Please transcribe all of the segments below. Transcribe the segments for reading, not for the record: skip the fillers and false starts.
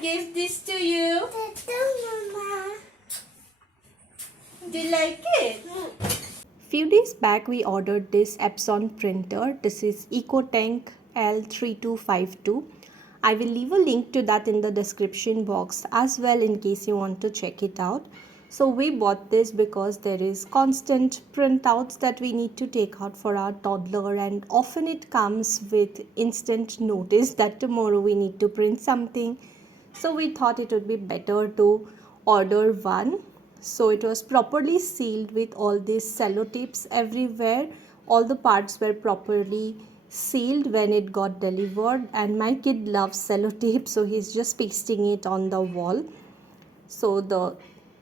gave this to you. Mama. Do you like it? Few days back we ordered this Epson printer. This is EcoTank L3252. I will leave a link to that in the description box as well in case you want to check it out. So we bought this because there is constant printouts that we need to take out for our toddler, and often it comes with instant notice that tomorrow we need to print something. So we thought it would be better to order one. So it was properly sealed with all these sellotapes everywhere. All the parts were properly sealed when it got delivered, and my kid loves sellotape, so he's just pasting it on the wall. So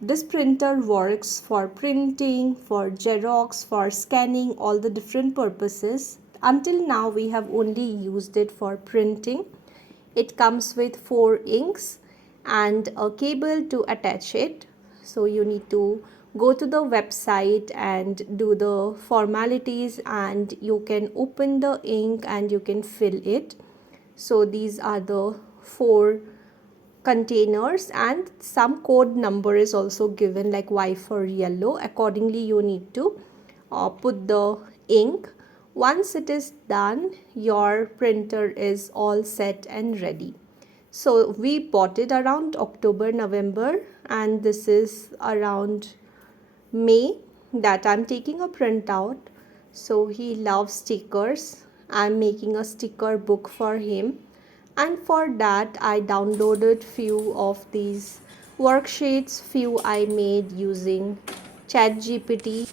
this printer works for printing, for Xerox, for scanning, all the different purposes. Until now we have only used it for printing. It comes with 4 inks and a cable to attach it. So you need to go to the website and do the formalities, and you can open the ink and you can fill it. So these are the 4 containers, and some code number is also given, like Y for yellow. Accordingly you need to put the ink. Once it is done, your printer is all set and ready. So we bought it around October, November, and this is around May that I'm taking a printout. So he loves stickers. I'm making a sticker book for him, and for that I downloaded few of these worksheets. Few I made using ChatGPT.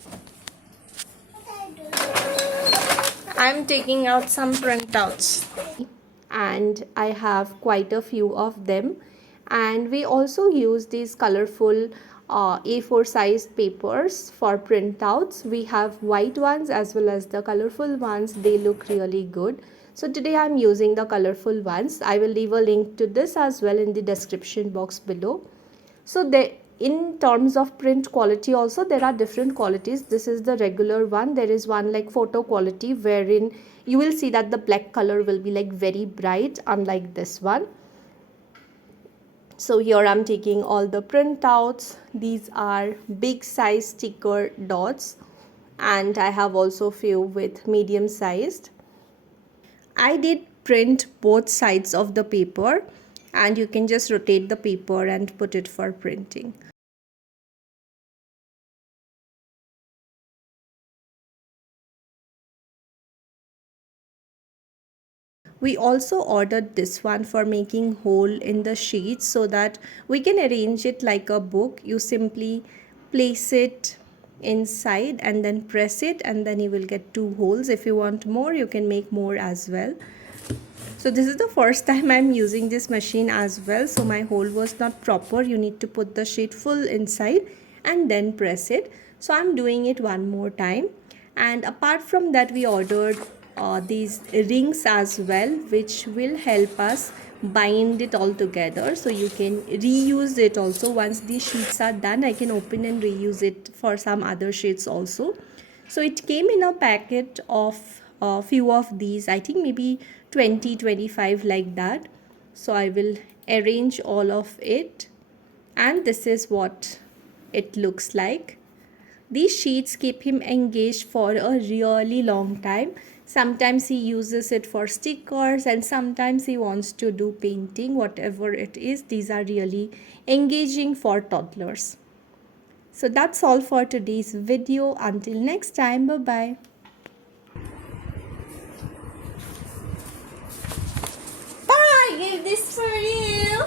I'm taking out some printouts and I have quite a few of them. And we also use these colorful A4 sized papers for printouts. We have white ones as well as the colorful ones. They look really good. So today I'm using the colorful ones. I will leave a link to this as well in the description box below. So in terms of print quality also, there are different qualities. This is the regular one. There is one like photo quality, wherein you will see that the black color will be like very bright, unlike this one. So here I'm taking all the printouts. These are big size sticker dots, and I have also few with medium sized. I did print both sides of the paper, and you can just rotate the paper and put it for printing. We also ordered this one for making hole in the sheets so that we can arrange it like a book. You simply place it inside and then press it, and then you will get 2 holes. If you want more, you can make more as well. So this is the first time I'm using this machine as well, so my hole was not proper. You need to put the sheet full inside and then press it. So I'm doing it one more time. And apart from that, we ordered these rings as well, which will help us bind it all together, so you can reuse it also. Once these sheets are done, I can open and reuse it for some other sheets also. So it came in a packet of a few of these, I think maybe 20-25 like that. So I will arrange all of it, and this is what it looks like. These sheets keep him engaged for a really long time. Sometimes he uses it for stickers, and sometimes he wants to do painting. Whatever it is, these are really engaging for toddlers. So that's all for today's video. Until next time, bye bye. I gave this for you.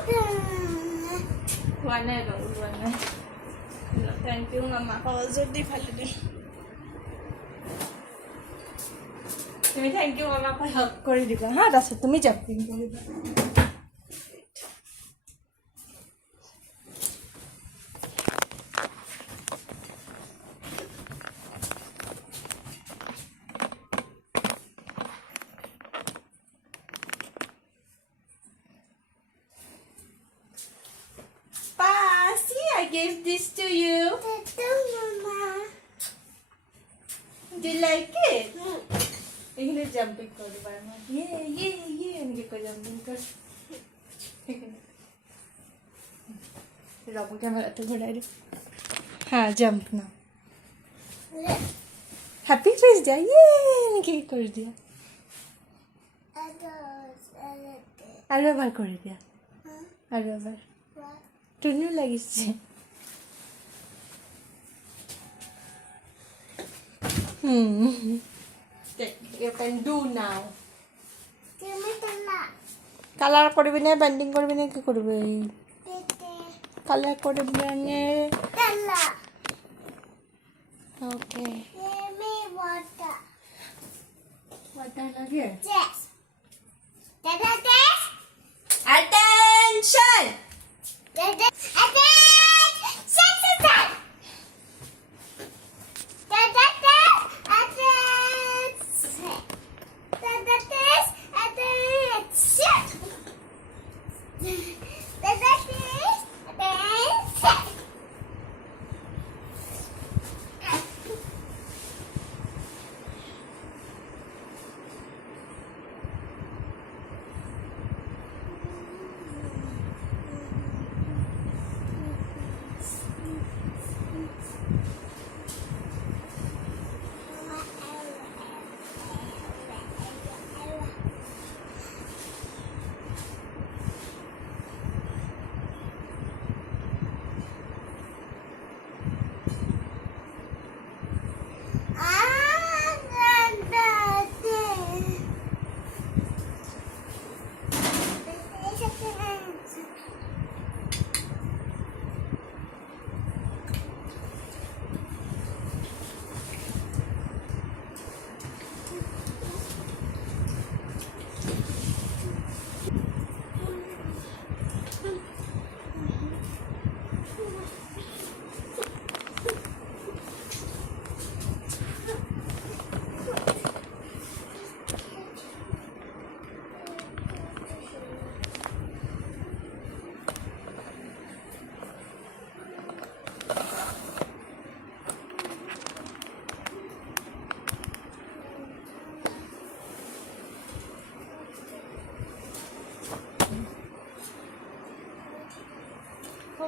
One. Thank you, Mama. তুমি thank you মামাকে help কৰি দিবা হা, তাৰপিছত তুমি jumping কৰিবা। Pa, see, I gave this to you. Mama. Do you like it? এখানে jumping করতে পারে না, ইয়ে এনেকে করে জাম্পিং কর। ৰ'ব কেমেৰাটো ঘূৰাই দিওঁ হা জাম্প না হ্যাপি ফেস দিয়া ইয়ে এনেকৈ কৰি দিয়া আৰু এবাৰ কৰি দিয়া আৰু এবাৰ ধুনীয়া লাগিছে You can do now. Colour করবি না পেন্টিং করবি না কি করবি কালার করবি না ওকে ওয়াটার লাগে attention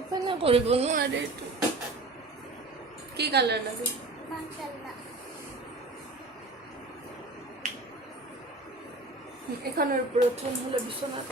ওপেন না করব না আরে কি কালার লাগে এখানের প্রথম হলো বিশ্বনাথ